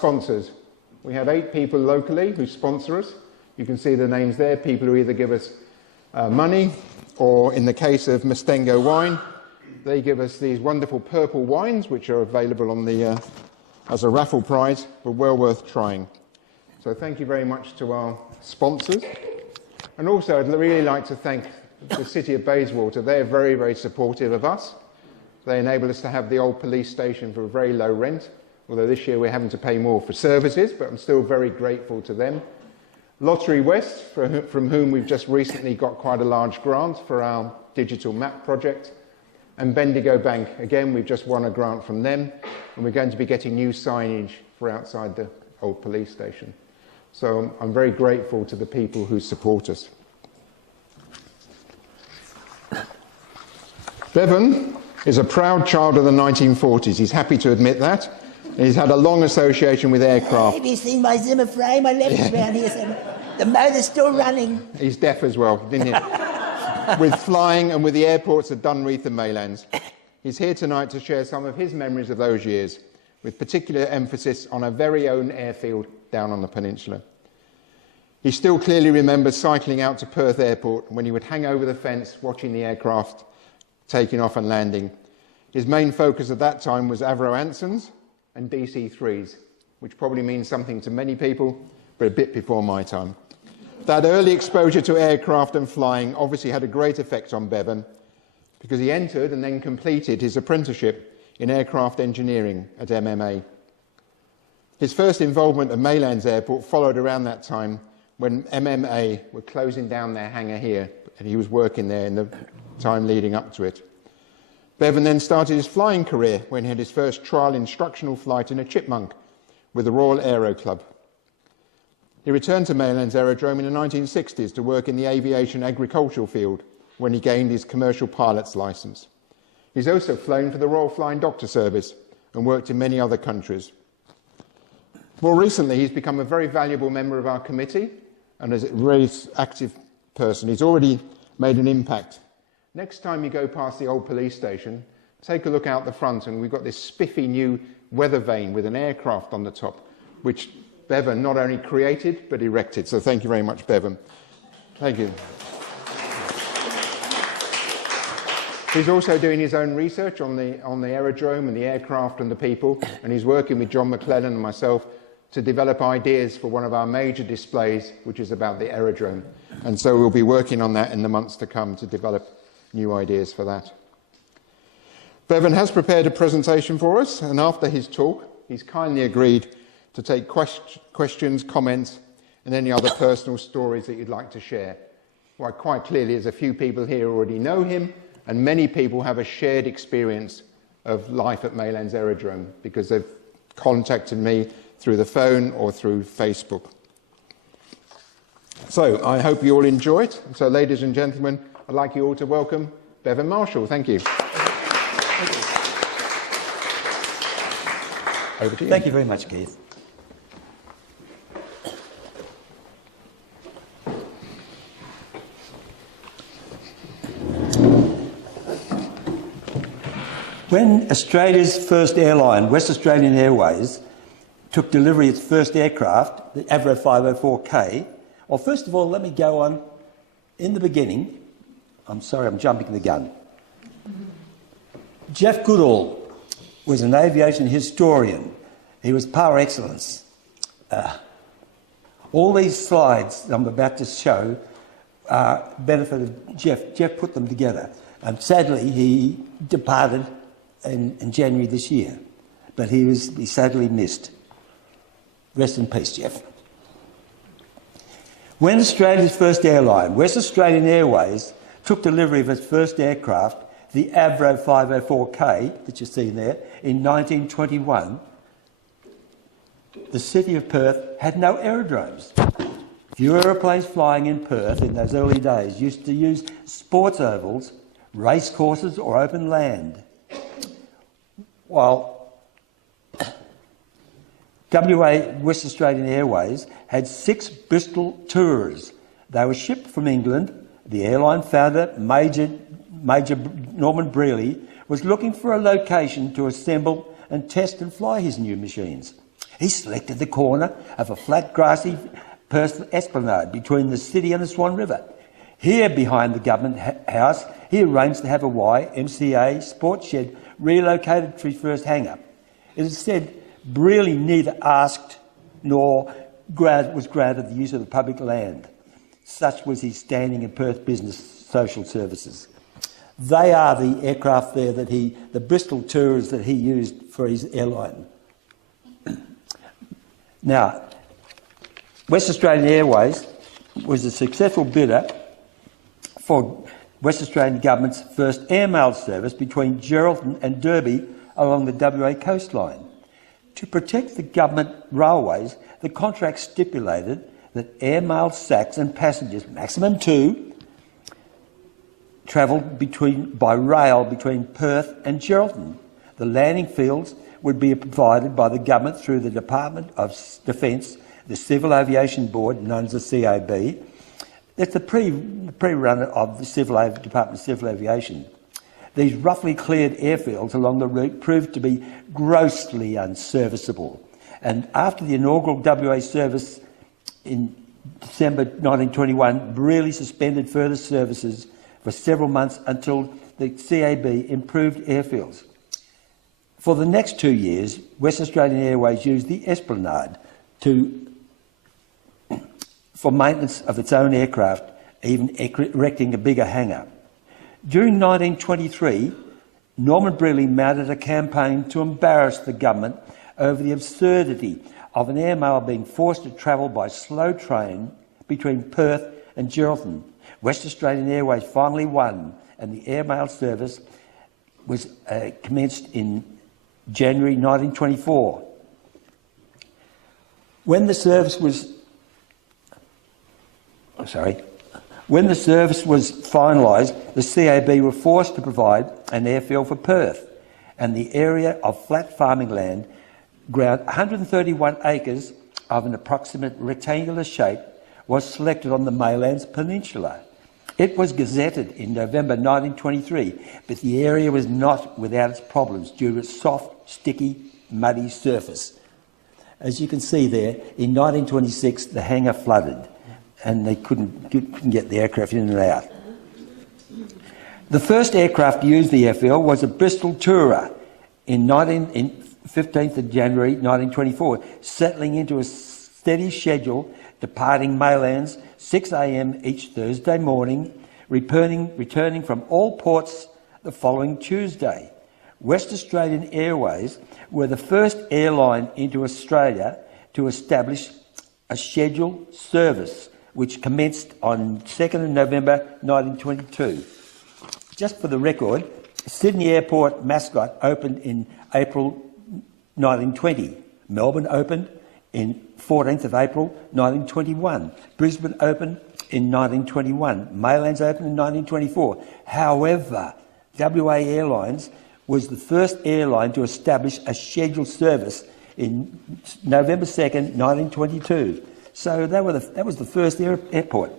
sponsors. We have 8 people locally who sponsor us. You can see the names there, people who either give us money, or in the case of Mustengo Wine, they give us these wonderful purple wines, which are available on the, as a raffle prize, but well worth trying. So thank you very much to our sponsors. And also I'd really like to thank the City of Bayswater. They're very, very supportive of us. They enable us to have the old police station for a very low rent, although this year we're having to pay more for services, but I'm still very grateful to them. Lottery West, from whom we've just recently got quite a large grant for our digital map project. And Bendigo Bank, again, we've just won a grant from them, and we're going to be getting new signage for outside the old police station. So I'm very grateful to the people who support us. Bevan is a proud child of the 1940s. He's happy to admit that. And he's had a long association with aircraft. Have you seen my Zimmer frame? I left it around here. So the motor's still running. He's deaf as well, didn't he? With flying and with the airports at Dunreath and Maylands. He's here tonight to share some of his memories of those years, with particular emphasis on our very own airfield down on the peninsula. He still clearly remembers cycling out to Perth Airport when he would hang over the fence watching the aircraft taking off and landing. His main focus at that time was Avro Ansons and DC-3s, which probably means something to many people, but a bit before my time. That early exposure to aircraft and flying obviously had a great effect on Bevan, because he entered and then completed his apprenticeship in aircraft engineering at MMA. His first involvement at Maylands Airport followed around that time when MMA were closing down their hangar here, and he was working there in the time leading up to it. Bevan then started his flying career when he had his first trial instructional flight in a Chipmunk with the Royal Aero Club. He returned to Maylands Aerodrome in the 1960s to work in the aviation agricultural field when he gained his commercial pilot's licence. He's also flown for the Royal Flying Doctor Service and worked in many other countries. More recently, he's become a very valuable member of our committee and is a very active person. He's already made an impact. Next time you go past the old police station, take a look out the front, and we've got this spiffy new weather vane with an aircraft on the top, which Bevan not only created, but erected. So thank you very much, Bevan. Thank you. He's also doing his own research on the aerodrome and the aircraft and the people, and he's working with John McClellan and myself to develop ideas for one of our major displays, which is about the aerodrome. And so we'll be working on that in the months to come to develop new ideas for that. Bevan has prepared a presentation for us, and after his talk, he's kindly agreed to take questions, comments, and any other personal stories that you'd like to share. Well, quite clearly, there's a few people here who already know him, and many people have a shared experience of life at Maylands Aerodrome because they've contacted me through the phone or through Facebook. So I hope you all enjoy it. So, ladies and gentlemen, I'd like you all to welcome Bevan Marshall. Thank you. Over to you. Thank you very much, Keith. When Australia's first airline, West Australian Airways, took delivery of its first aircraft, the Avro 504K, well, first of all, let me go on in the beginning. I'm sorry, I'm jumping the gun. Jeff Goodall was an aviation historian. He was par excellence. All these slides I'm about to show benefited Jeff. Jeff put them together. Sadly, he departed in January this year, but he sadly missed. Rest in peace, Jeff. When Australia's first airline, West Australian Airways, took delivery of its first aircraft, the Avro 504K, that you see there, in 1921, the city of Perth had no aerodromes. Few aeroplanes flying in Perth in those early days used to use sports ovals, race courses or open land. While WA West Australian Airways had 6 Bristol tours. They were shipped from England. The airline founder, Major Norman Brearley, was looking for a location to assemble and test and fly his new machines. He selected the corner of a flat, grassy Perth esplanade between the city and the Swan River. Here, behind the government house, he arranged to have a YMCA sports shed relocated to his first hangar. It is said Brearley neither asked nor was granted the use of the public land. Such was his standing in Perth business social services. They are the aircraft there that the Bristol Tourers that he used for his airline. Now, West Australian Airways was a successful bidder for West Australian Government's first airmail service between Geraldton and Derby along the WA coastline. To protect the government railways, the contract stipulated that airmail sacks and passengers, maximum 2, travelled by rail between Perth and Geraldton. The landing fields would be provided by the government through the Department of Defence, the Civil Aviation Board, known as the CAB. It's the pre-runner of the Department of Civil Aviation. These roughly cleared airfields along the route proved to be grossly unserviceable. And after the inaugural WA service in December 1921, Brearley suspended further services for several months until the CAB improved airfields. For the next 2 years, West Australian Airways used the Esplanade for maintenance of its own aircraft, even erecting a bigger hangar. During 1923, Norman Brearley mounted a campaign to embarrass the government over the absurdity of an airmail being forced to travel by slow train between Perth and Geraldton. West Australian Airways finally won, and the airmail service was commenced in January 1924. When the service was finalised, the CAB were forced to provide an airfield for Perth, and the area of flat farming land, ground 131 acres of an approximate rectangular shape, was selected on the Maylands Peninsula. It was gazetted in November 1923, but the area was not without its problems due to its soft, sticky, muddy surface. As you can see there, in 1926 the hangar flooded and they couldn't get the aircraft in and out. The first aircraft to use the airfield was a Bristol Tourer in 15th of January 1924, settling into a steady schedule, departing Maylands 6 a.m. each Thursday morning, returning from all ports the following Tuesday. West Australian Airways were the first airline into Australia to establish a scheduled service, which commenced on 2nd of November 1922. Just for the record, Sydney Airport mascot opened in April 1920. Melbourne opened in 14th of April 1921. Brisbane opened in 1921. Maylands opened in 1924. However, WA Airlines was the first airline to establish a scheduled service in November 2nd, 1922. So that was the first airport.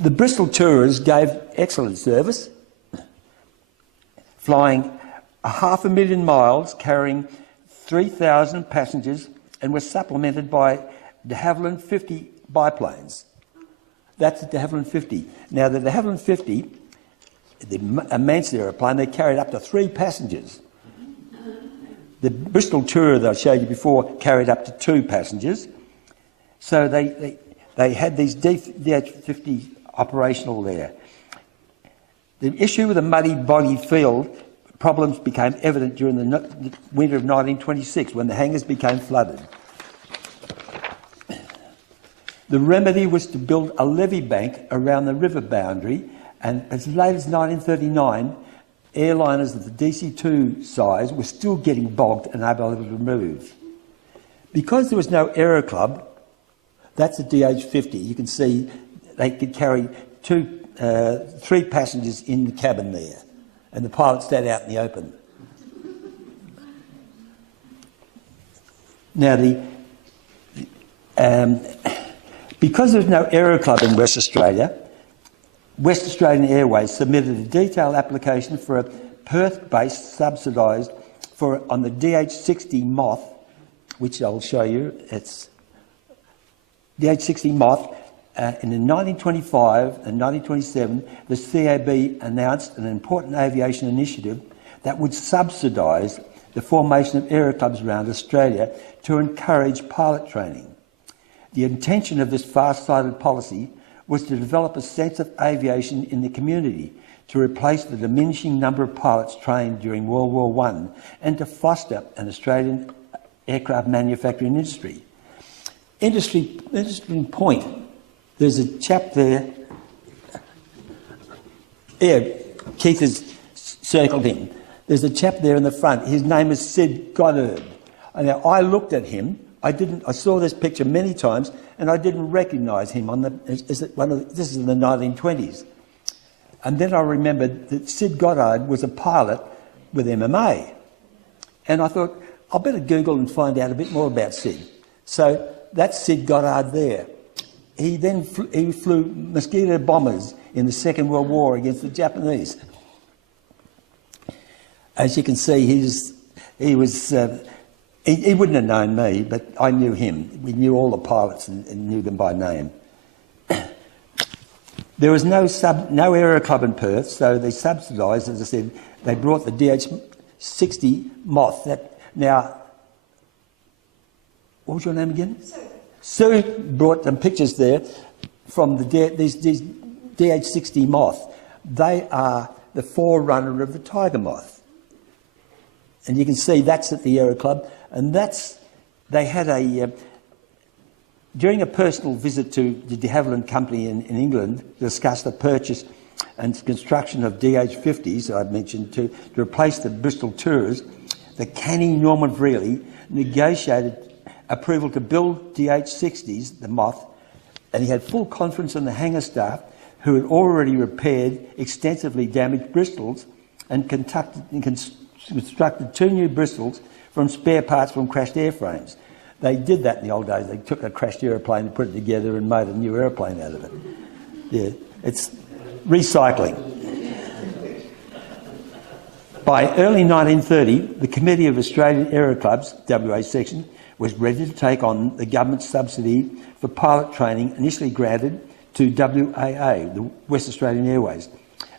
The Bristol Tourers gave excellent service, flying 500,000 miles, carrying 3,000 passengers, and were supplemented by de Havilland 50 biplanes. That's the de Havilland 50. Now, the de Havilland 50, the immense aeroplane, they carried up to 3 passengers. The Bristol Tourer that I showed you before carried up to 2 passengers. So they had these DH-50 operational there. The issue with the muddy, boggy field problems became evident during the winter of 1926 when the hangars became flooded. The remedy was to build a levee bank around the river boundary, and as late as 1939, airliners of the DC-2 size were still getting bogged and unable to move. Because there was no Aero Club, that's a DH-50. You can see they could carry 3 passengers in the cabin there, and the pilot stayed out in the open. Now, because there was no Aero Club in West Australia, West Australian Airways submitted a detailed application for a Perth-based subsidised on the DH-60 Moth, which I'll show you. It's DH-60 Moth. In 1925 and 1927, the CAB announced an important aviation initiative that would subsidise the formation of aeroclubs around Australia to encourage pilot training. The intention of this far-sighted policy was to develop a sense of aviation in the community, to replace the diminishing number of pilots trained during World War I, and to foster an Australian aircraft manufacturing industry. Interesting point. There's a chap there. Yeah, Keith has circled him. There's a chap there in the front. His name is Sid Goddard. Now, I looked at him. I saw this picture many times, and I didn't recognise him. This is in the 1920s. And then I remembered that Sid Goddard was a pilot with MMA. And I thought, I'll better Google and find out a bit more about Sid. So that's Sid Goddard there. He flew mosquito bombers in the Second World War against the Japanese. As you can see, he wouldn't have known me, but I knew him. We knew all the pilots and knew them by name. There was no aero club in Perth, so they subsidised, as I said, they brought the DH-60 Moth. Now, what was your name again? Sue brought them pictures there from these DH-60 Moth. They are the forerunner of the Tiger Moth. And you can see that's at the Aero Club. And they had during a personal visit to the de Havilland Company in England, discussed the purchase and construction of DH-50s, I'd mentioned, to replace the Bristol Tourers. The Canning Norman Vreelie negotiated approval to build DH-60s, the Moth, and he had full confidence in the hangar staff, who had already repaired extensively damaged Bristols and constructed 2 new Bristols from spare parts from crashed airframes. They did that in the old days. They took a crashed aeroplane and put it together and made a new aeroplane out of it. Yeah, it's recycling. By early 1930, the Committee of Australian Aero Clubs, WA section, was ready to take on the government subsidy for pilot training initially granted to WAA, the West Australian Airways.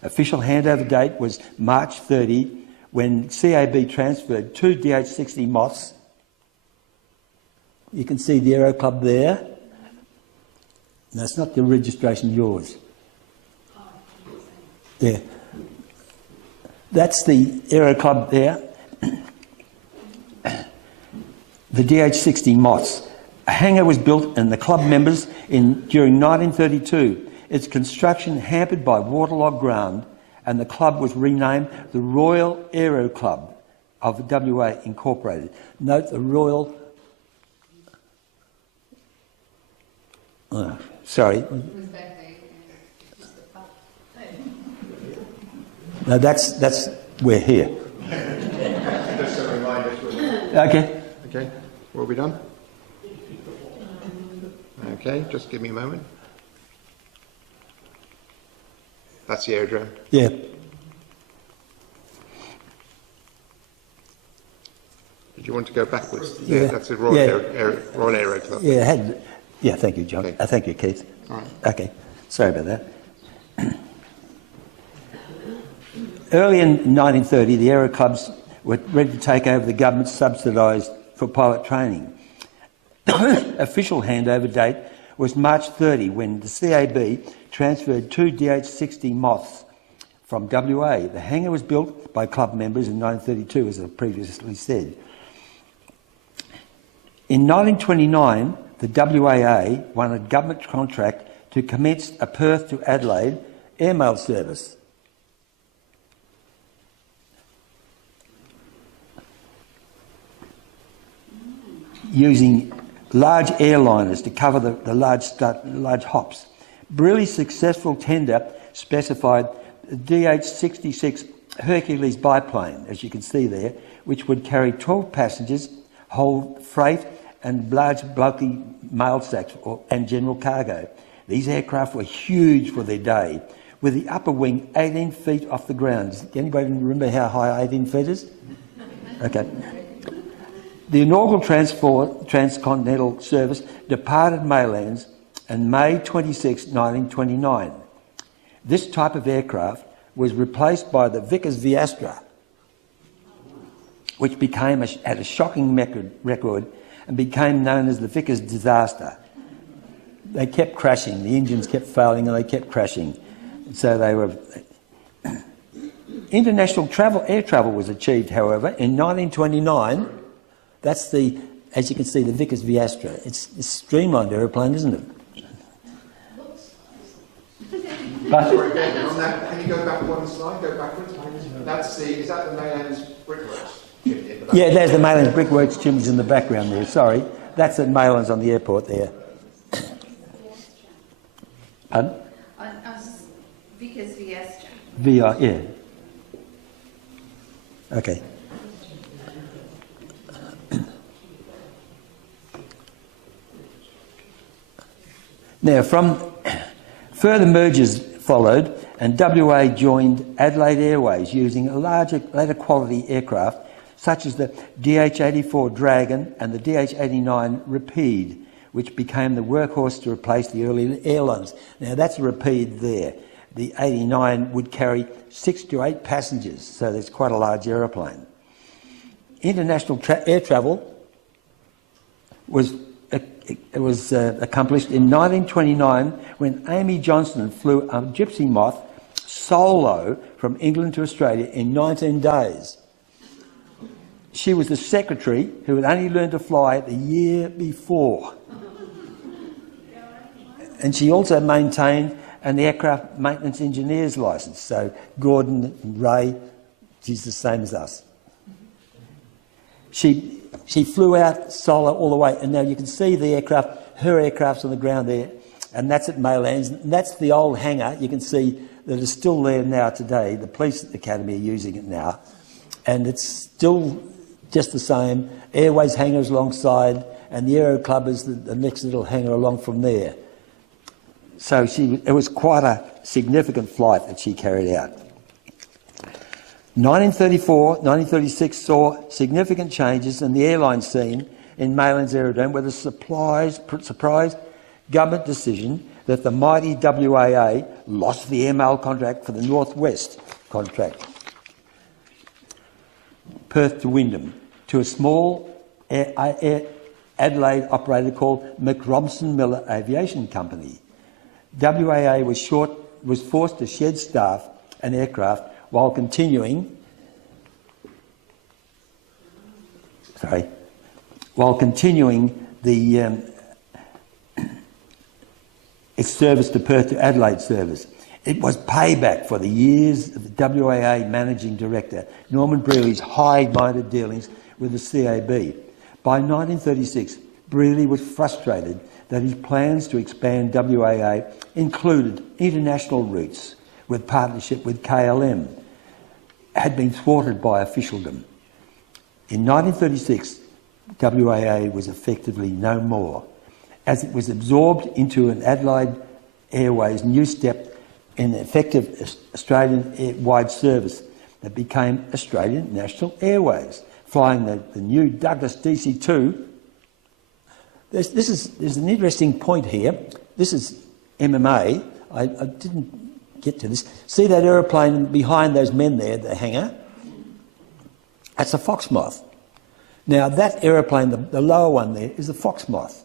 Official handover date was March 30, when CAB transferred 2 DH-60 Moths. You can see the Aero Club there. No, it's not the registration, yours. Yeah. That's the Aero Club there. The DH-60 Moths. A hangar was built and the club members during 1932. Its construction hampered by waterlogged ground, and the club was renamed the Royal Aero Club of the WA Incorporated. Note the Royal... Oh, sorry. No, that's we're here. Just a reminder. Okay. Okay, what have we done? Okay, just give me a moment. That's the aerodrome. Yeah. Did you want to go backwards? Yeah. That's the Royal Aero Club. Yeah, thank you, John. Okay. Thank you, Keith. All right. Okay, sorry about that. Early in 1930, the aero clubs were ready to take over the government subsidised for pilot training. Official handover date was March 30, when the CAB transferred 2 DH-60 Moths from WA. The hangar was built by club members in 1932, as I previously said. In 1929, the WAA won a government contract to commence a Perth to Adelaide airmail service. Using large airliners to cover the large hops. Really successful tender specified the DH-66 Hercules biplane, as you can see there, which would carry 12 passengers, hold freight and large bulky mail sacks and general cargo. These aircraft were huge for their day, with the upper wing 18 feet off the ground. Does anybody remember how high 18 feet is? Okay. The inaugural transcontinental service departed Maylands on May 26, 1929. This type of aircraft was replaced by the Vickers Viastra, which became had a shocking record and became known as the Vickers disaster. They kept crashing, the engines kept failing and they kept crashing. So they were... International air travel was achieved, however, in 1929. That's the, as you can see, the Vickers Viastra. It's a streamlined aeroplane, isn't it? But, Sorry, Bevan, on that, can you go back one slide? Go backwards. Is that the Maylands brickworks? yeah, there's the Maylands brickworks chimneys in the background there. Sorry, that's at Maylands on the airport there. Pardon? Vickers Viastra. Yeah. Okay. Now, from further mergers followed, and WA joined Adelaide Airways using a larger, later quality aircraft such as the DH-84 Dragon and the DH-89 Rapide, which became the workhorse to replace the early airlines. Now, that's a Rapide there. The 89 would carry 6 to 8 passengers, so there's quite a large aeroplane. International air travel was accomplished in 1929 when Amy Johnston flew a Gypsy Moth solo from England to Australia in 19 days. She was the secretary who had only learned to fly the year before. And she also maintained an aircraft maintenance engineer's licence. So Gordon and Ray, she's the same as us. She flew out solo all the way, and now you can see the aircraft, her aircraft's on the ground there, and that's at Maylands. And that's the old hangar. You can see that it's still there now today. The police academy are using it now, and it's still just the same. Airways hangars alongside, and the Aero Club is the next little hangar along from there. So it was quite a significant flight that she carried out. 1934-1936 saw significant changes in the airline scene in Maylands Aerodrome with a surprise government decision that the mighty WAA lost the airmail contract for the Northwest contract, Perth to Wyndham, to a small Adelaide operator called McRobson Miller Aviation Company. WAA was forced to shed staff and aircraft while continuing its service to Perth to Adelaide service. It was payback for the years of the WAA managing director Norman Brearley's high-minded dealings with the CAB. By 1936, Brearley was frustrated that his plans to expand WAA included international routes with partnership with KLM had been thwarted by officialdom. In 1936, WAA was effectively no more, as it was absorbed into an Adelaide Airways new step in effective Australian-wide service that became Australian National Airways, flying the new Douglas DC-2. There's an interesting point here. This is MMA. I didn't get to this. See that aeroplane behind those men there, the hangar? That's a Foxmoth. Now that aeroplane, the lower one there, is a Foxmoth.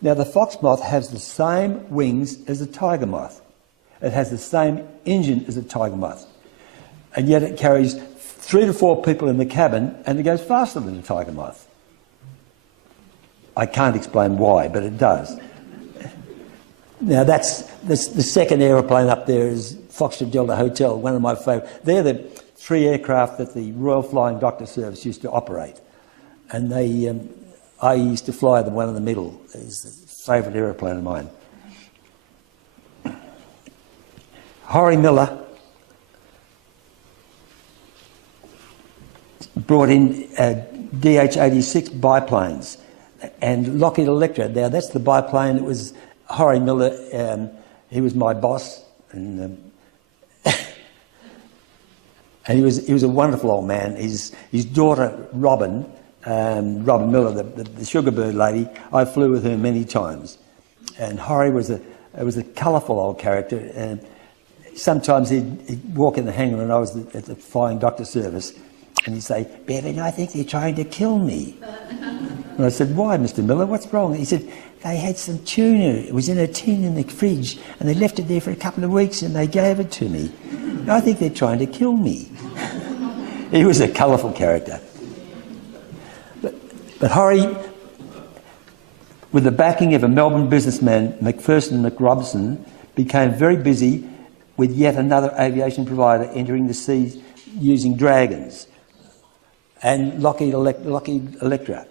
Now the Foxmoth has the same wings as the Tiger Moth. It has the same engine as a Tiger Moth. And yet it carries 3 to 4 people in the cabin and it goes faster than a Tiger Moth. I can't explain why, but it does. Now that's the second aeroplane up there is Foxtrot Delta Hotel, one of my favourite. They're the 3 aircraft that the Royal Flying Doctor Service used to operate. And I used to fly the one in the middle. It's a favourite aeroplane of mine. Horry Miller brought in DH-86 biplanes and Lockheed Electra. Now that's the biplane that was Horry Miller. He was my boss, and And he was a wonderful old man. His daughter, Robin Miller, the sugar bird lady, I flew with her many times. And Horry was a colourful old character. And sometimes he'd walk in the hangar and I was at the flying doctor service, and he'd say, "Bevan, I think they're trying to kill me." And I said, "Why, Mr. Miller? What's wrong?" He said, "They had some tuna. It was in a tin in the fridge, and they left it there for a couple of weeks, and they gave it to me. I think they're trying to kill me." He was a colourful character. But Horry, with the backing of a Melbourne businessman, McPherson McRobson, became very busy with yet another aviation provider entering the seas using Dragons and Lockheed Electra.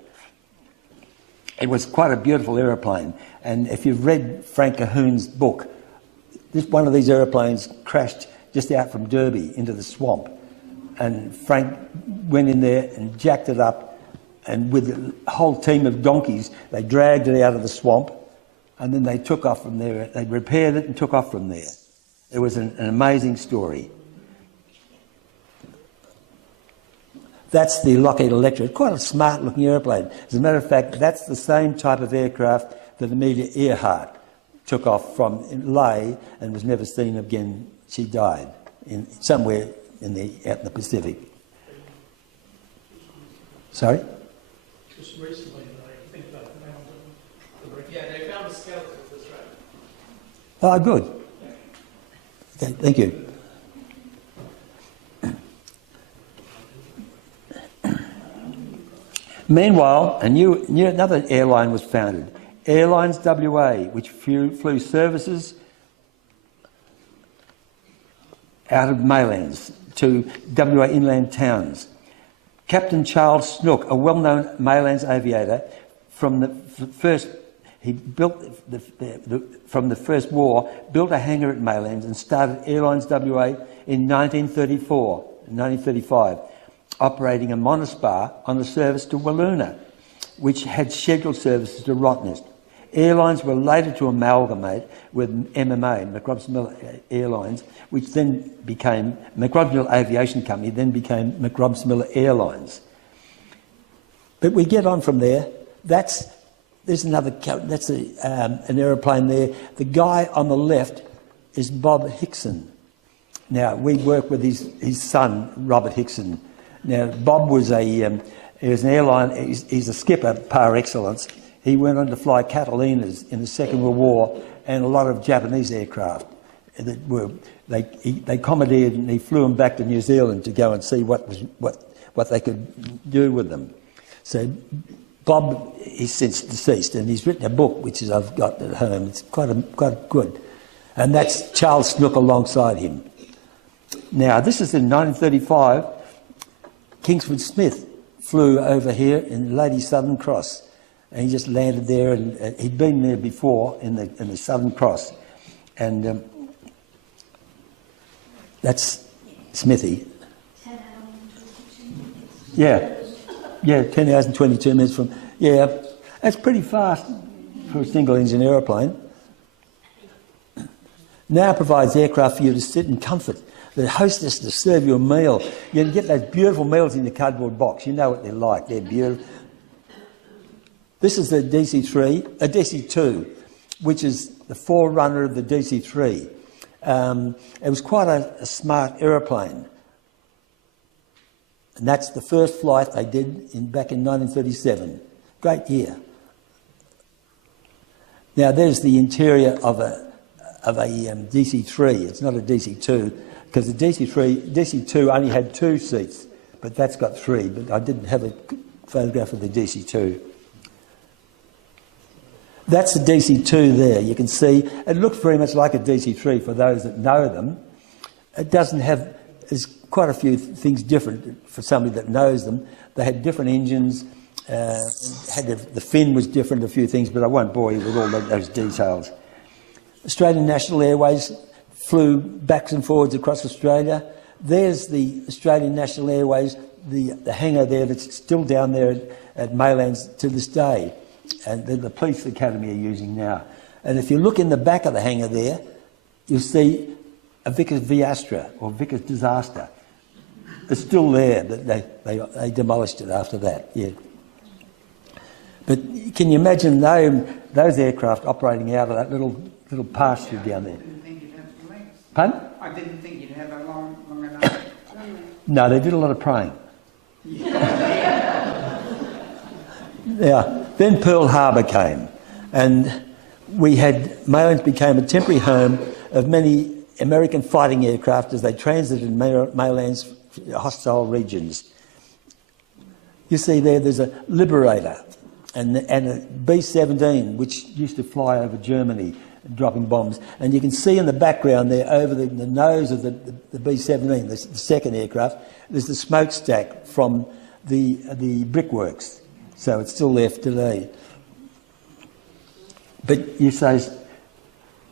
It was quite a beautiful aeroplane, and if you've read Frank Cahoon's book, one of these aeroplanes crashed just out from Derby into the swamp, and Frank went in there and jacked it up, and with a whole team of donkeys, they dragged it out of the swamp, and then they took off from there. They repaired it and took off from there. It was an amazing story. That's the Lockheed Electra. Quite a smart-looking airplane. As a matter of fact, that's the same type of aircraft that Amelia Earhart took off from Lae and was never seen again. She died somewhere out in the Pacific. Sorry? Just recently, I think they found it. Yeah, they found a skeleton of this rat. Oh, good. Okay, thank you. Meanwhile, another airline was founded, Airlines WA, which flew services out of Maylands to WA inland towns. Captain Charles Snook, a well-known Maylands aviator, from the First War, built a hangar at Maylands and started Airlines WA in 1935, operating a monospar on a service to Walloona, which had scheduled services to Rottnest. Airlines were later to amalgamate with MMA, McRobson Miller Airlines, which then became McRobson Miller Aviation Company, then became McRobson Miller Airlines. But we get on from there. That's an aeroplane there. The guy on the left is Bob Hickson. Now, we work with his son, Robert Hickson. Now, Bob was he was an airline, he's a skipper par excellence. He went on to fly Catalinas in the Second World War and a lot of Japanese aircraft that they commandeered, and he flew them back to New Zealand to go and see what they could do with them. So Bob is since deceased, and he's written a book which I've got at home. It's quite good, and that's Charles Snook alongside him. Now, this is in 1935. Kingsford Smith flew over here in Lady Southern Cross, and he just landed there, and he'd been there before in the Southern Cross, and that's Smithy. 10 hours and 22 minutes from. Yeah, that's pretty fast for a single-engine aeroplane. Now provides aircraft for you to sit in comfort. The hostess to serve you a meal. You can get those beautiful meals in the cardboard box. You know what they're like. They're beautiful. This is the DC-2, which is the forerunner of the DC-3. It was quite a smart aeroplane. And that's the first flight they did back in 1937. Great year. Now there's the interior of a DC-3. It's not a DC-2, because the DC-2 only had 2 seats, but that's got 3. But I didn't have a photograph of the DC-2. That's the DC-2 there. You can see it looks very much like a DC-3 for those that know them. It doesn't have. There's quite a few things different for somebody that knows them. They had different engines. The fin was different, a few things, but I won't bore you with all those details. Australian National Airways flew backs and forwards across Australia. There's the Australian National Airways, the hangar there that's still down there at Maylands to this day, and the Police Academy are using now. And if you look in the back of the hangar there, you'll see a Vickers V Astra, or Vickers Disaster. It's still there, but they demolished it after that, yeah. But can you imagine those aircraft operating out of that little pasture down there? I didn't think you'd have the legs. Pardon? I didn't think you'd have a long enough. No, they did a lot of praying. Yeah. Then Pearl Harbor came, and Maylands became a temporary home of many American fighting aircraft as they transited Maylands hostile regions. You see there's a Liberator and a B-17, which used to fly over Germany, dropping bombs. And you can see in the background there, over the nose of the B-17, the second aircraft, there's the smokestack from the brickworks. So it's still there today. But you say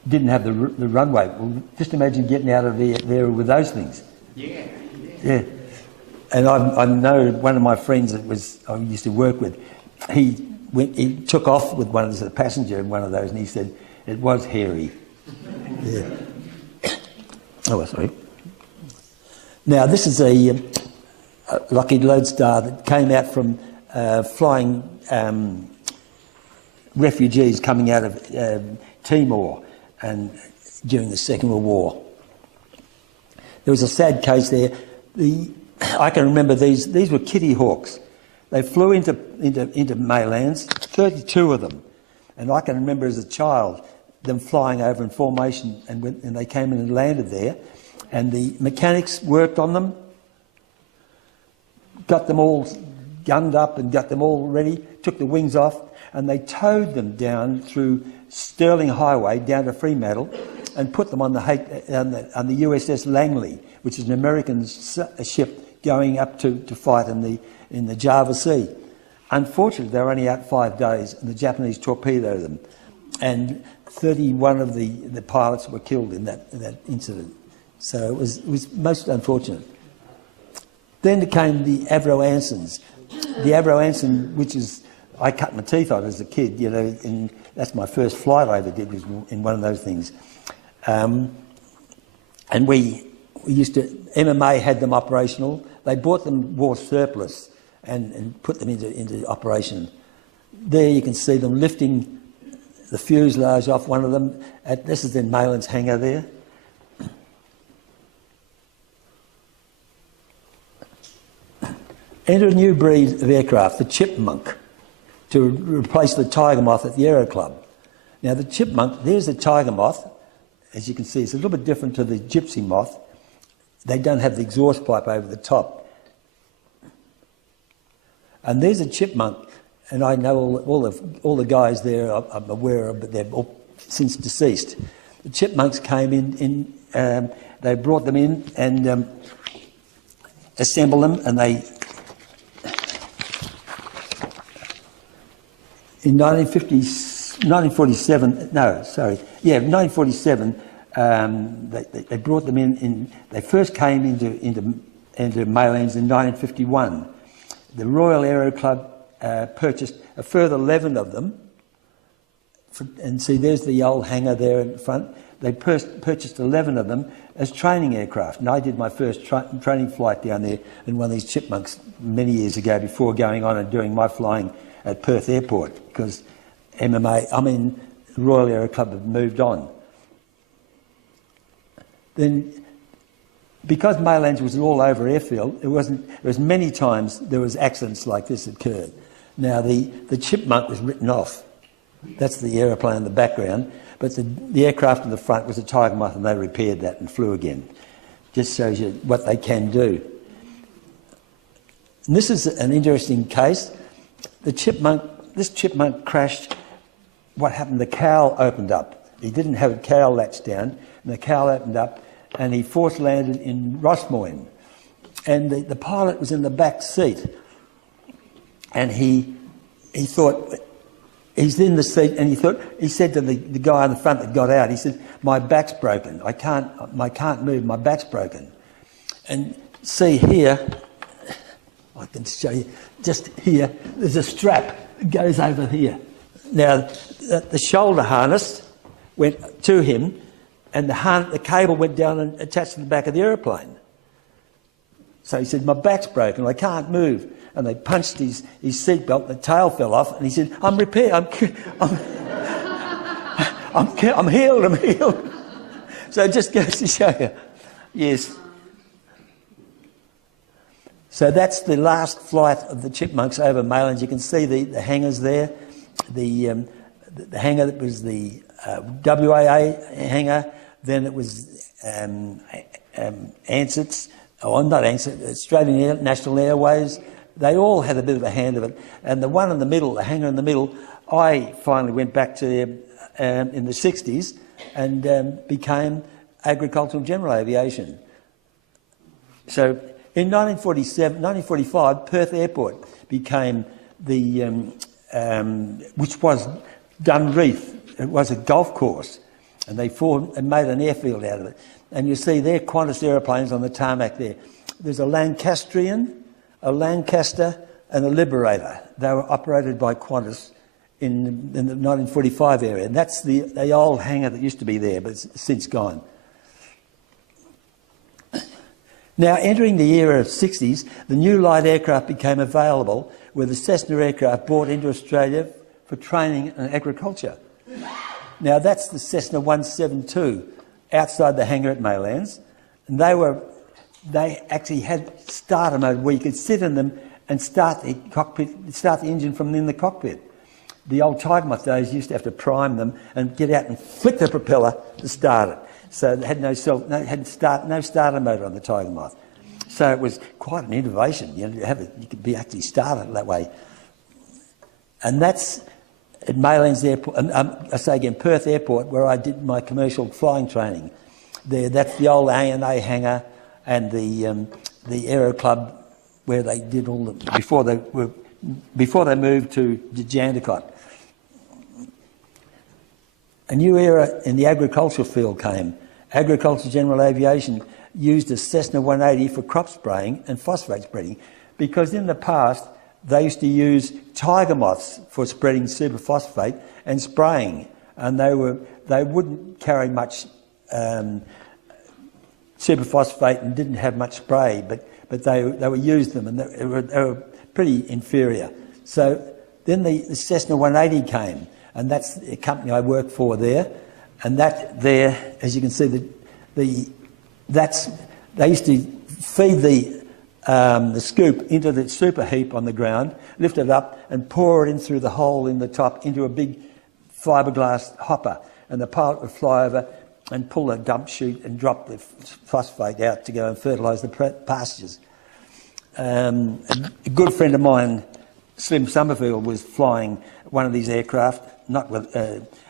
didn't have the runway. Well, just imagine getting out of there with those things. Yeah. And I know one of my friends I used to work with, he took off with a passenger in one of those, and he said it was hairy. Yeah. Oh, sorry. Now this is a Lockheed Lodestar that came out from flying refugees coming out of Timor and during the Second World War. There was a sad case there. I can remember these were Kitty Hawks. They flew into Maylands, 32 of them. And I can remember as a child them flying over in formation, and they came in and landed there. And the mechanics worked on them, got them all gunned up and got them all ready, took the wings off, and they towed them down through Stirling Highway down to Fremantle and put them on the USS Langley, which is an American ship going up to fight in the Java Sea. Unfortunately, they were only out 5 days, and the Japanese torpedoed them, and 31 of the pilots were killed in that incident. So it was most unfortunate. Then came the Avro Ansons. The Avro Anson, which is I cut my teeth on as a kid, and that's my first flight I ever did, was in one of those things. And we used to, MMA had them operational. They bought them war surplus and put them into operation. There you can see them lifting the fuselage off one of them. This is in Maylands hangar there. Enter a new breed of aircraft, the Chipmunk, to replace the Tiger Moth at the Aero Club. Now the Chipmunk, there's the Tiger Moth. As you can see, it's a little bit different to the Gypsy Moth. They don't have the exhaust pipe over the top. And there's a Chipmunk, and I know all the guys there I'm aware of, but they're all since deceased. The Chipmunks came in they brought them in and assembled them, and they in 1947, they brought them in. They first came into Maylands in 1951. The Royal Aero Club purchased a further 11 of them. And see, there's the old hangar there in front. They purchased 11 of them as training aircraft. And I did my first training flight down there in one of these Chipmunks many years ago before going on and doing my flying at Perth Airport, because the Royal Aero Club had moved on. Then, because Maylands was an all-over airfield, it was many times there was accidents like this occurred. Now, the Chipmunk was written off. That's the aeroplane in the background, but the aircraft in the front was a Tiger Moth, and they repaired that and flew again. Just shows you what they can do. And this is an interesting case. This Chipmunk crashed. What happened? The cowl opened up. He didn't have a cowl latch down, and the cowl opened up, and he force landed in Rossmoyne. And the pilot was in the back seat, and he thought, he's in the seat, and he said to the guy in the front that got out, he said, "My back's broken. I can't move. My back's broken." And see here, I can show you, just here, there's a strap that goes over here. Now, the shoulder harness went to him, and the cable went down and attached to the back of the aeroplane. So he said, my back's broken, I can't move. And they punched his seatbelt, the tail fell off, and he said, I'm repaired, I'm healed. So it just goes to show you. Yes. So that's the last flight of the chipmunks over Maylands. You can see the hangars there. The hangar that was the WAA hangar, then it was ANSET's, not ANSET, Australian National Airways. They all had a bit of a hand of it. And the one in the middle, the hangar in the middle, I finally went back to there in the 60s and became Agricultural General Aviation. So in 1945, Perth Airport became the, which was Dunreath. It was a golf course, and they made an airfield out of it. And you see there Qantas aeroplanes on the tarmac there. There's a Lancastrian, a Lancaster, and a Liberator. They were operated by Qantas in the 1945 area. And that's the old hangar that used to be there, but it's since gone. Now, entering the era of 60s, the new light aircraft became available, with the Cessna aircraft brought into Australia for training and agriculture. Now, that's the Cessna 172 outside the hangar at Maylands. And they actually had starter mode where you could sit in them and start the engine from in the cockpit. The old Tiger Moth days used to have to prime them and get out and flick the propeller to start it. So they had no starter motor on the Tiger Moth. So it was quite an innovation. You could be actually started that way. And that's at Maylands Airport, I say again, Perth Airport, where I did my commercial flying training. That's the old A&A hangar and the Aero Club, where they did all the before they moved to Jandakot. A new era in the agricultural field came. Agricultural General Aviation used a Cessna 180 for crop spraying and phosphate spreading, because in the past they used to use tiger moths for spreading superphosphate and spraying, and they wouldn't carry much superphosphate and didn't have much spray, but they would use them, and they were pretty inferior. So then the Cessna 180 came, and that's the company I worked for there. And that there, as you can see, they used to feed the scoop into the super heap on the ground, lift it up and pour it in through the hole in the top into a big fiberglass hopper, and the pilot would fly over and pull a dump chute and drop the phosphate out to go and fertilise the pastures. A good friend of mine, Slim Summerfield, was flying one of these aircraft,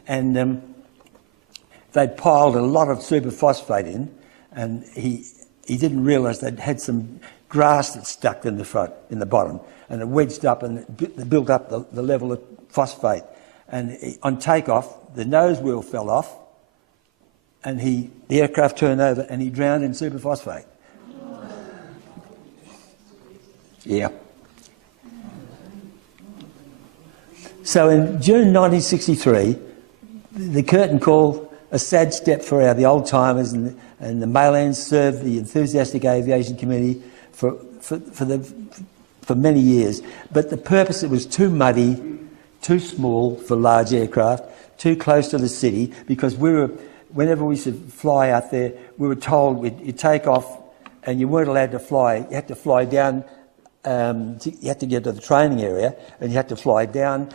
and they'd piled a lot of superphosphate in, and he didn't realise they'd had some grass that stuck in the front, in the bottom, and it wedged up and it built up the level of phosphate. And on takeoff, the nose wheel fell off, and the aircraft turned over, and he drowned in superphosphate. Yeah. So in June 1963, the curtain call, a sad step for the old-timers, and the Maylands served the Enthusiastic Aviation Committee for many years. But the purpose, it was too muddy, too small for large aircraft, too close to the city, because whenever we should fly out there, we were told you take off and you weren't allowed to fly. You had to fly down. You had to get to the training area, and you had to fly down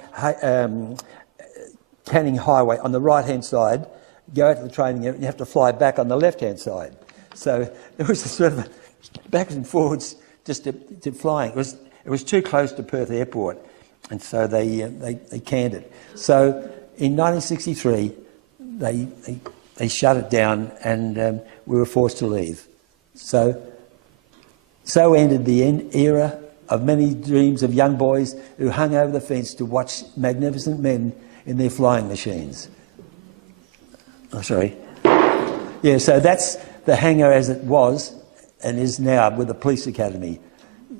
Canning Highway on the right-hand side, go out to the training area, and you have to fly back on the left-hand side. So it was a sort of backwards and forwards just to flying. It was too close to Perth Airport, and so they canned it. So in 1963, they shut it down, and we were forced to leave. So ended the era of many dreams of young boys who hung over the fence to watch magnificent men in their flying machines. Oh, sorry. Yeah, so that's the hangar as it was and is now with the police academy.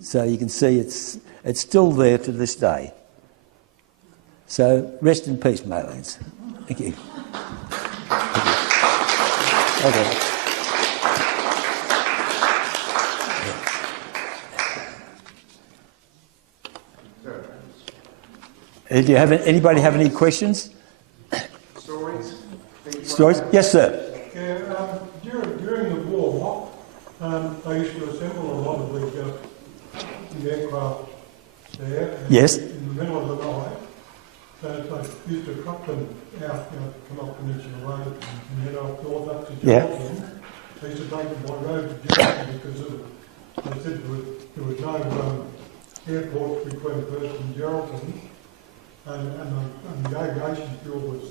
So you can see it's still there to this day. So rest in peace, Maylands. Thank you. Thank you. Okay. Do you have anybody have any questions? Stories? Stories? Yes, sir. Yeah, during the war, they used to assemble a lot of the aircraft there. And Yes. in the middle of the night, they used to truck them out, come up Peninsula Road and head up north up to Yeah. Geraldton. They used to take them by road to Geraldton because they said there was no airport between Perth and Geraldton, and the aviation fuel was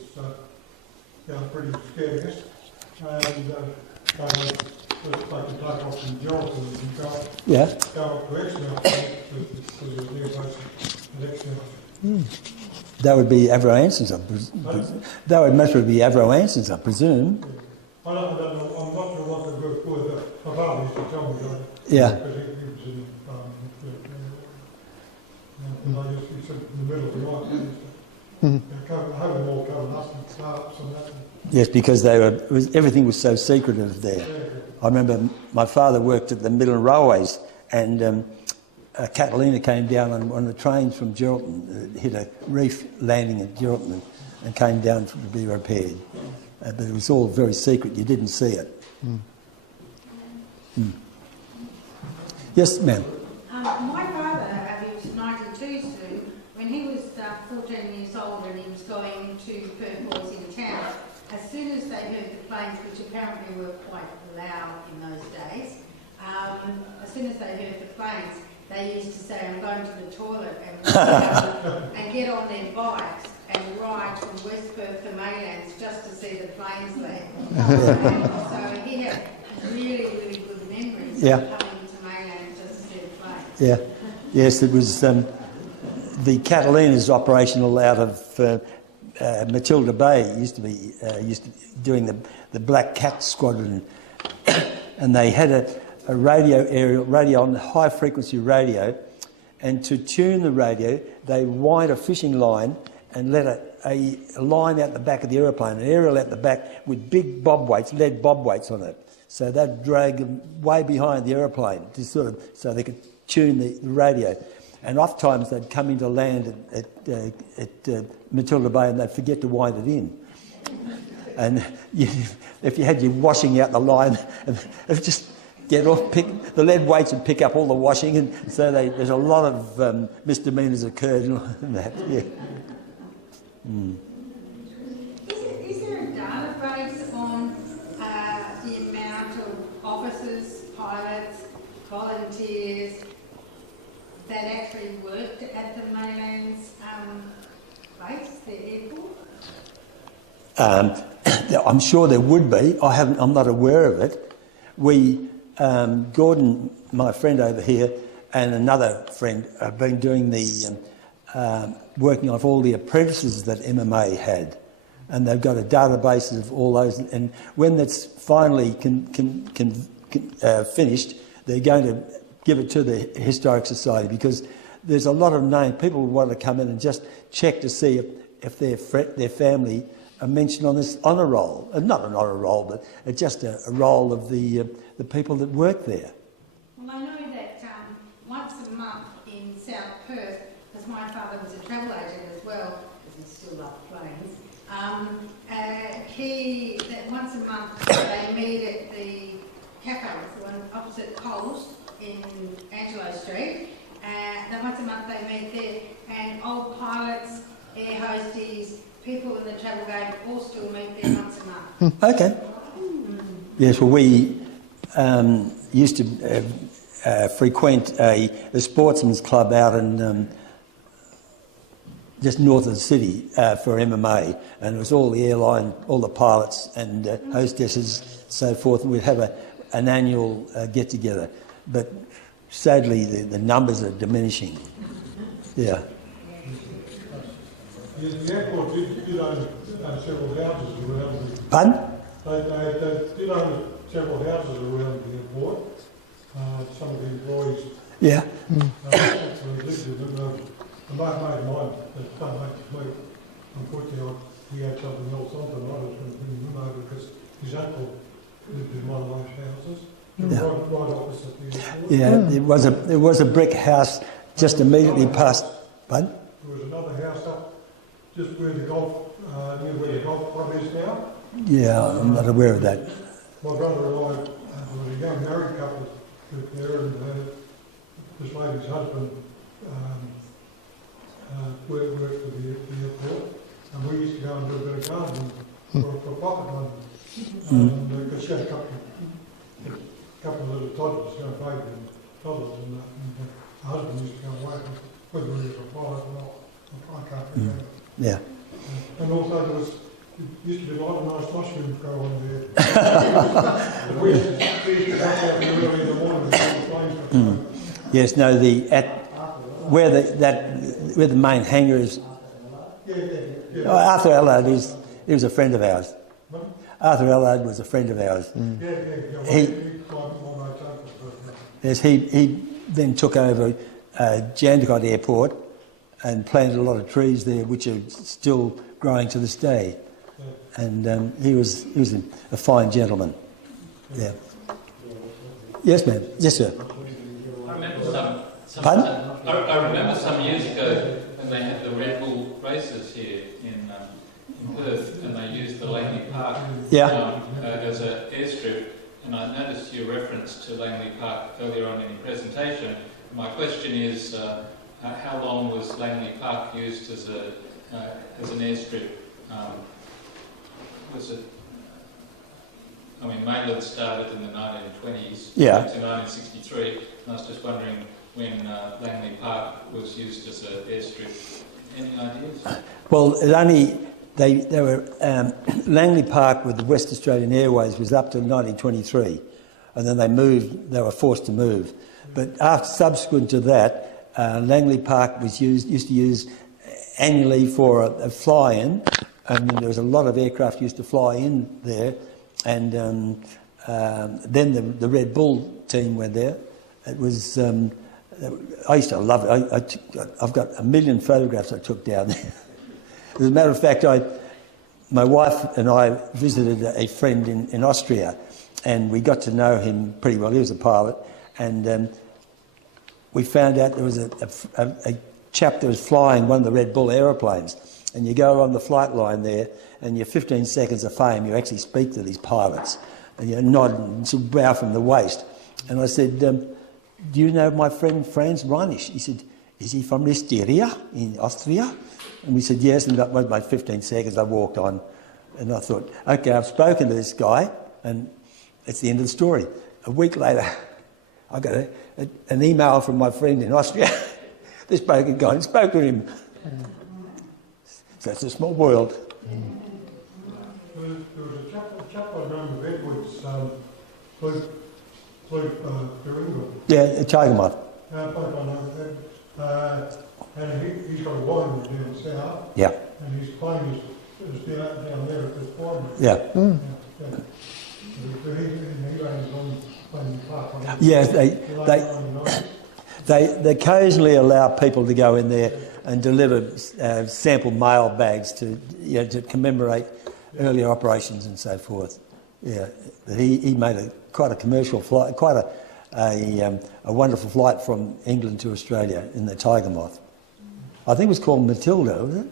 pretty scarce, and they could take off from Geraldton and go up to Exmouth because it was near at Exmouth. That would be Avro Anson's, that would most probably be Avro Anson's, I presume. I don't know, I'm not sure what the group were. My father used to tell me that. Yeah. Because he was in, he said in the middle of the night, they had them all coming up and starts and that. Yes, because everything was so secretive there. I remember my father worked at the Midland Railways, and Catalina came down on one of the trains from Geraldton, hit a reef landing at Geraldton, and came down to be repaired. But it was all very secret. You didn't see it. Yes, ma'am. My father lived 92 soon. When he was 14 years old and he was going to Perth Boys in town, as soon as they heard the planes, which apparently were quite loud in those days, as soon as they heard the planes, they used to say, I'm going to the toilet, and get on their bikes and ride from West Perth to Maylands just to see the planes land. So he had really, really good memories of coming to Maylands just to see the planes. Yeah. Yes, it was the Catalina's operational out of Matilda Bay. Used to be doing the Black Cat Squadron, and they had a radio on high frequency radio, and to tune the radio, they wind a fishing line and let a line out the back of the aeroplane, an aerial out the back with big bob weights, lead bob weights on it. So they'd drag them way behind the aeroplane to so they could tune the radio. And oft times they'd come into land at Matilda Bay and they'd forget to wind it in. And if you had your washing out the line, it just get off, the lead weights would pick up all the washing, and so there's a lot of misdemeanours occurred in that. Yeah. Is there a database on the amount of officers, pilots, volunteers that actually worked at the Maylands base, the airport? I'm sure there would be. I'm not aware of it. We, Gordon, my friend over here, and another friend have been doing the working off all the apprentices that MMA had, and they've got a database of all those. And when that's finally finished, they're going to give it to the Historic Society, because there's a lot of names. People want to come in and just check to see if their family are mentioned on this honour roll. Not an honour roll, but it's just a roll of the people that work there. Well, I know that once a month in South Perth, because my father was a travel agent as well, because he still loved planes, that once a month they meet at the cafe, the one opposite Coles in Angelo Street. Then once a month they meet there, and old pilots, air hosties, people in the travel game all still meet there once a month. Okay. Yes, well, we used to frequent the Sportsman's Club out in just north of the city for MMA, and it was all the airline, all the pilots and hostesses, so forth, and we'd have an annual get-together. But sadly, the numbers are diminishing. Yeah. The airport did own several houses around the... Pardon? They did own several houses around the airport. Some of the employees Yeah. actually lived in them. A mate of mine that don't make the fleet, unfortunately, he had something else on tonight. I was going to bring him over because his uncle lived in one of those houses. Right opposite the airport. Yeah, it was a brick house just immediately past. Pardon? There was another house up just where the golf, near where the golf club is now. Yeah, I'm not aware of that. My brother and I was a young married couple lived there, and this lady's husband worked for the airport, and we used to go and do a bit of gardening for pocket money. Because she had a couple of little toddlers, baby toddlers, and her husband used to go away, whether he was a pilot or not, I can't remember. Yeah. And also there used to be a lot of nice mushrooms growing there. We used to go out there early in the morning and see the planes come through. Yes, no, where the main hangar is. Yeah. Arthur Allard he was a friend of ours. Arthur Allard was a friend of ours. He then took over Jandakot Airport and planted a lot of trees there, which are still growing to this day. And he was a fine gentleman. Yeah. Yes, ma'am. Yes, sir. I remember Pardon? I remember some years ago when they had the Red Bull races here in Perth, and they used the Langley Park as an airstrip. And I noticed your reference to Langley Park earlier on in your presentation. My question is, how long was Langley Park used as an airstrip? Was it? I mean, Maylands started in the 1920s to 1963, and I was just wondering when Langley Park was used as an airstrip. Any ideas? Well, they were Langley Park with the West Australian Airways was up to 1923, and then they were forced to move. But subsequent to that, Langley Park was used to use annually for a fly-in. I mean, there was a lot of aircraft used to fly in there, and then the Red Bull team went there. It was I used to love it. I've got a million photographs I took down there. As a matter of fact, my wife and I visited a friend in Austria, and we got to know him pretty well. He was a pilot, and we found out there was a chap that was flying one of the Red Bull aeroplanes, and you go on the flight line there, and your 15 seconds of fame, you actually speak to these pilots, and you nod and sort of bow from the waist. And I said, do you know my friend Franz Reinisch? He said, is he from Styria in Austria? And we said, yes, and that was my 15 seconds. I walked on, and I thought, okay, I've spoken to this guy, and that's the end of the story. A week later, I got an email from my friend in Austria. This bloke had gone and spoke to him. So it's a small world. There was a chap by the name of Edwards, flew to England. Yeah, Tiger Moth. And he's got a winery down south. Yeah. And his plane is down there at this winery. Yeah. He runs on Langley Park. Yes, they occasionally allow people to go in there and deliver sample mail bags to commemorate earlier operations and so forth. Yeah, he made quite a commercial flight, quite a wonderful flight from England to Australia in the Tiger Moth. I think it was called Matilda, was it?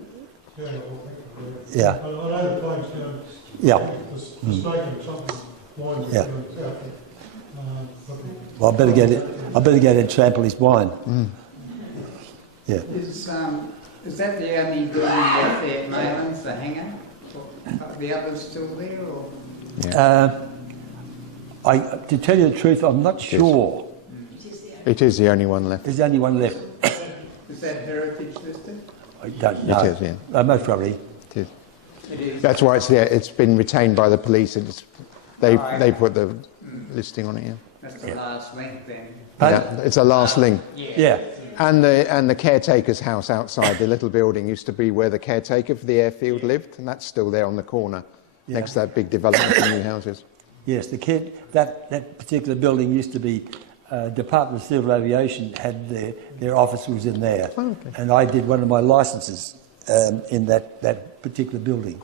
Yeah. I know the plane's down. Yeah. The snake and something. Yeah. Well, I better get it. I better go and trample his wine. Yeah. Is that the only building left there at Maylands, the hangar? Are the others still there, or? To tell you the truth, I'm not sure. It is the only one left. There's only one left. Is that heritage listed? I don't know. It is, yeah. Most probably. It is. It is. That's why it's there. It's been retained by the police. They put the listing on it, yeah. That's the last link then. Yeah, it's a last link. Yeah. And the caretaker's house outside, the little building, used to be where the caretaker for the airfield lived, and that's still there on the corner, next to that big development of new houses. Yes, that particular building used to be Department of Civil Aviation had their office was in there, and I did one of my licences in that particular building.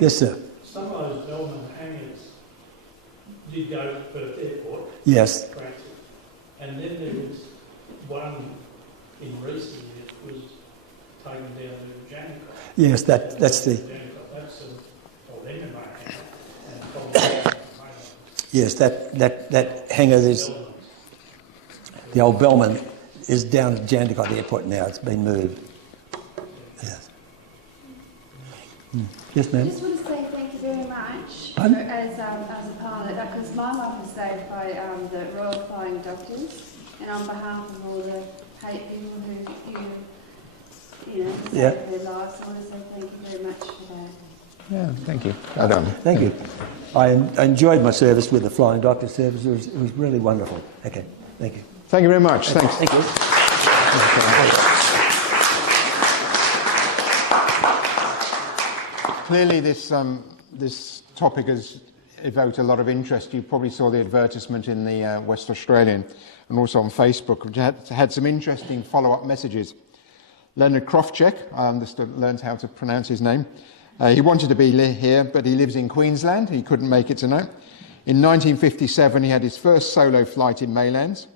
Yes, sir. Some of those Belman hangars did go to Perth Airport. Yes. And then there was one in recent years was taken down to Jandakot. Yes, that's the... That's old engine hangar, and probably Maylands. Yes, that hangar is... The old Bellman is down at Jandakot Airport now. It's been moved. Yes. Yes, I ma'am? just want to say thank you very much Pardon? as a pilot, because my life was saved by the Royal Flying Doctors, and on behalf of all the people who you saved their lives, I want to say thank you very much for that. Yeah, thank you. Well done. Thank you. I enjoyed my service with the Flying Doctor Service. It was really wonderful. Okay, thank you. Thank you very much. Thanks. Thank you. Clearly, this topic has evoked a lot of interest. You probably saw the advertisement in the West Australian and also on Facebook, which had some interesting follow-up messages. Leonard Krofchek, I understood, learned how to pronounce his name. He wanted to be here, but he lives in Queensland. He couldn't make it tonight. In 1957, he had his first solo flight in Maylands.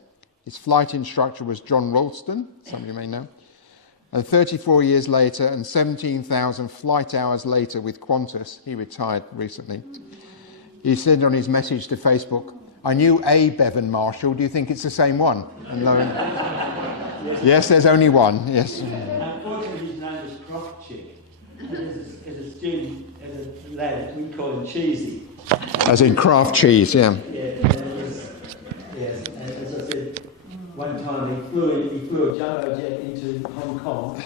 His flight instructor was John Ralston, some of you may know. And 34 years later, and 17,000 flight hours later with Qantas, he retired recently. He said on his message to Facebook, "I knew a Bevan Marshall. Do you think it's the same one?" And lo and yes, there's only one. Yes. Unfortunately, his name is Krofchek. As a student, as a lad, we call him Cheesy. As in craft cheese, yeah. Yes, and as I said, one time he flew a jumbo jet into Hong Kong,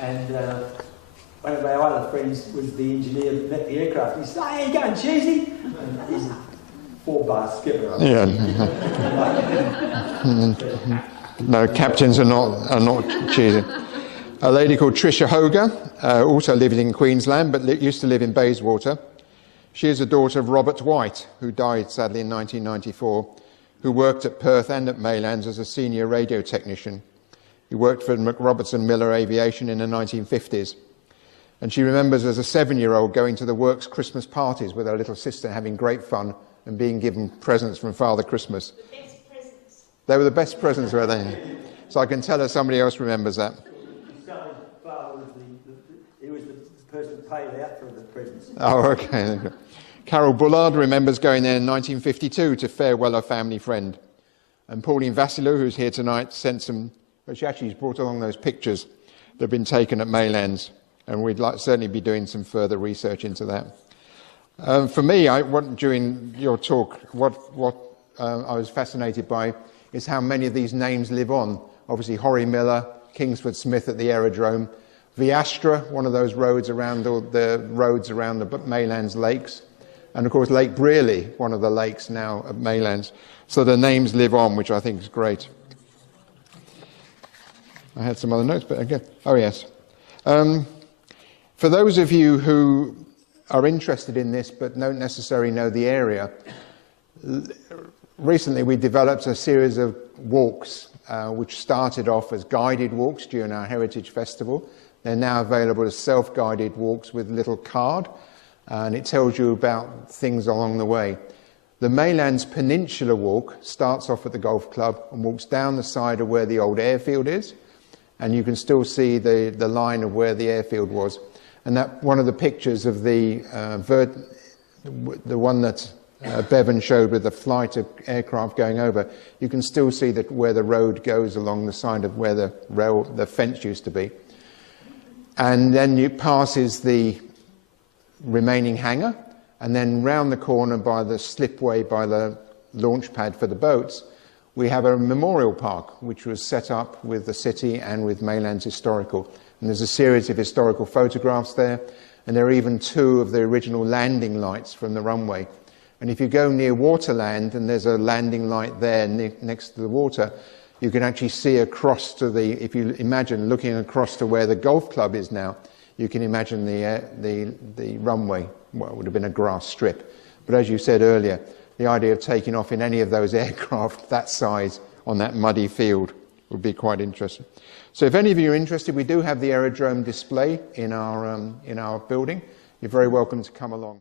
and one of our other friends was the engineer that met the aircraft. He said, "Hey, you going, Cheesy?" And he's a 4-bar skipper. Yeah. No, captains are not cheesy. A lady called Tricia Hoger, also living in Queensland, but used to live in Bayswater. She is a daughter of Robert White, who died sadly in 1994, who worked at Perth and at Maylands as a senior radio technician. He worked for McRobertson Miller Aviation in the 1950s. And she remembers as a 7-year-old going to the works Christmas parties with her little sister, having great fun and being given presents from Father Christmas. The best presents. They were the best presents, were they? So I can tell her somebody else remembers that. Sally's father was he was the person that paid out for the presents. Oh, okay. Carol Bullard remembers going there in 1952 to farewell a family friend. And Pauline Vassilou, who's here tonight, sent some... Well, she's brought along those pictures that have been taken at Maylands, and we'd certainly be doing some further research into that. For me, during your talk, what I was fascinated by is how many of these names live on. Obviously, Horry Miller, Kingsford Smith at the Aerodrome, Viastra, one of those roads around the Maylands lakes, and of course Lake Brearley, one of the lakes now at Maylands. So the names live on, which I think is great. I had some other notes, but again, oh yes. For those of you who are interested in this but don't necessarily know the area, recently we developed a series of walks which started off as guided walks during our Heritage Festival. They're now available as self-guided walks with a little card, and it tells you about things along the way. The Maylands Peninsula Walk starts off at the golf club and walks down the side of where the old airfield is, and you can still see the line of where the airfield was. And that one of the pictures of the one that Bevan showed with the flight of aircraft going over, you can still see where the road goes along the side of where the fence used to be. And then it passes the remaining hangar, and then round the corner by the slipway by the launch pad for the boats, we have a memorial park which was set up with the city and with Maylands Historical. And there's a series of historical photographs there, and there are even 2 of the original landing lights from the runway. And if you go near Waterland, and there's a landing light there next to the water, you can actually see across to if you imagine looking across to where the golf club is now, you can imagine the runway. Well, it would have been a grass strip. But as you said earlier, the idea of taking off in any of those aircraft that size on that muddy field would be quite interesting. So if any of you are interested, we do have the Aerodrome display in our building. You're very welcome to come along.